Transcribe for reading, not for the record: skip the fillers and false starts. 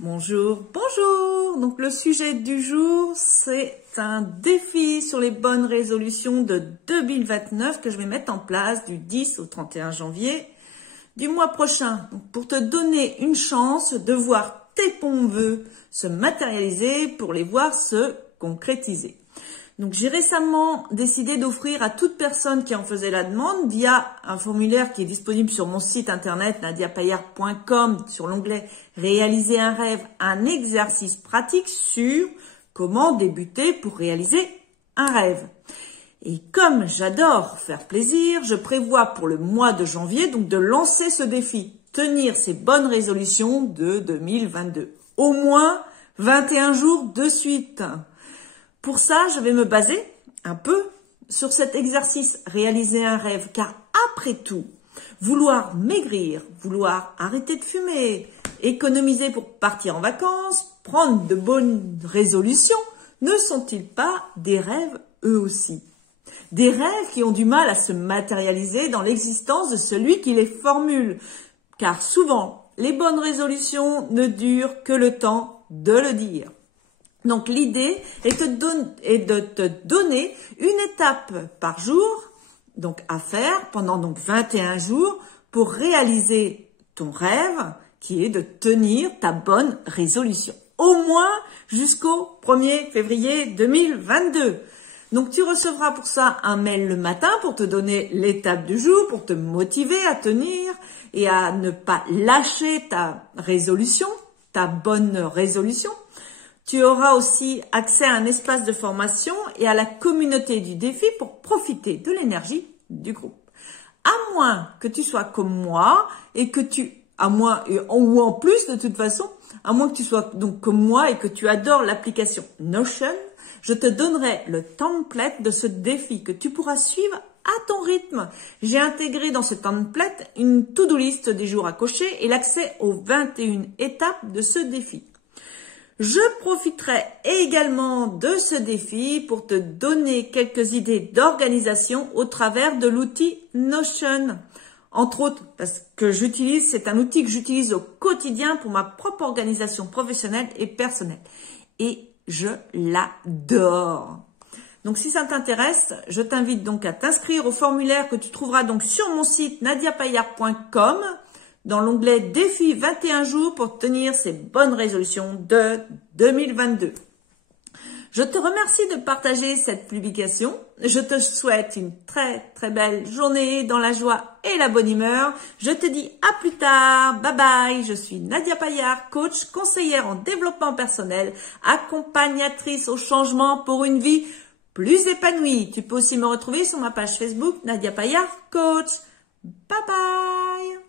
Bonjour, bonjour. Donc le sujet du jour, c'est un défi sur les bonnes résolutions de 2029 que je vais mettre en place du 10 au 31 janvier du mois prochain. Donc, pour te donner une chance de voir tes bons vœux se matérialiser, pour les voir se concrétiser. Donc j'ai récemment décidé d'offrir à toute personne qui en faisait la demande via un formulaire qui est disponible sur mon site internet nadiapayard.com sur l'onglet Réaliser un rêve, un exercice pratique sur comment débuter pour réaliser un rêve. Et comme j'adore faire plaisir, je prévois pour le mois de janvier donc de lancer ce défi, tenir ces bonnes résolutions de 2022. Au moins 21 jours de suite. Pour ça, je vais me baser un peu sur cet exercice, réaliser un rêve, car après tout, vouloir maigrir, vouloir arrêter de fumer, économiser pour partir en vacances, prendre de bonnes résolutions, ne sont-ils pas des rêves eux aussi? Des rêves qui ont du mal à se matérialiser dans l'existence de celui qui les formule, car souvent, les bonnes résolutions ne durent que le temps de le dire. Donc l'idée est de te donner une étape par jour, donc à faire pendant donc 21 jours pour réaliser ton rêve qui est de tenir ta bonne résolution. Au moins jusqu'au 1er février 2022. Donc tu recevras pour ça un mail le matin pour te donner l'étape du jour, pour te motiver à tenir et à ne pas lâcher ta résolution, ta bonne résolution. Tu auras aussi accès à un espace de formation et à la communauté du défi pour profiter de l'énergie du groupe. À moins que tu sois comme moi et que ou en plus de toute façon, à moins que tu sois donc comme moi et que tu adores l'application Notion, je te donnerai le template de ce défi que tu pourras suivre à ton rythme. J'ai intégré dans ce template une to-do list des jours à cocher et l'accès aux 21 étapes de ce défi. Je profiterai également de ce défi pour te donner quelques idées d'organisation au travers de l'outil Notion. Entre autres, parce que c'est un outil que j'utilise au quotidien pour ma propre organisation professionnelle et personnelle. Et je l'adore. Donc si ça t'intéresse, je t'invite donc à t'inscrire au formulaire que tu trouveras donc sur mon site nadiapayard.com dans l'onglet Défi 21 jours pour tenir ces bonnes résolutions de 2022. Je te remercie de partager cette publication. Je te souhaite une très très belle journée dans la joie et la bonne humeur. Je te dis à plus tard. Bye bye. Je suis Nadia Payard, coach, conseillère en développement personnel, accompagnatrice au changement pour une vie plus épanouie. Tu peux aussi me retrouver sur ma page Facebook Nadia Payard, coach. Bye bye.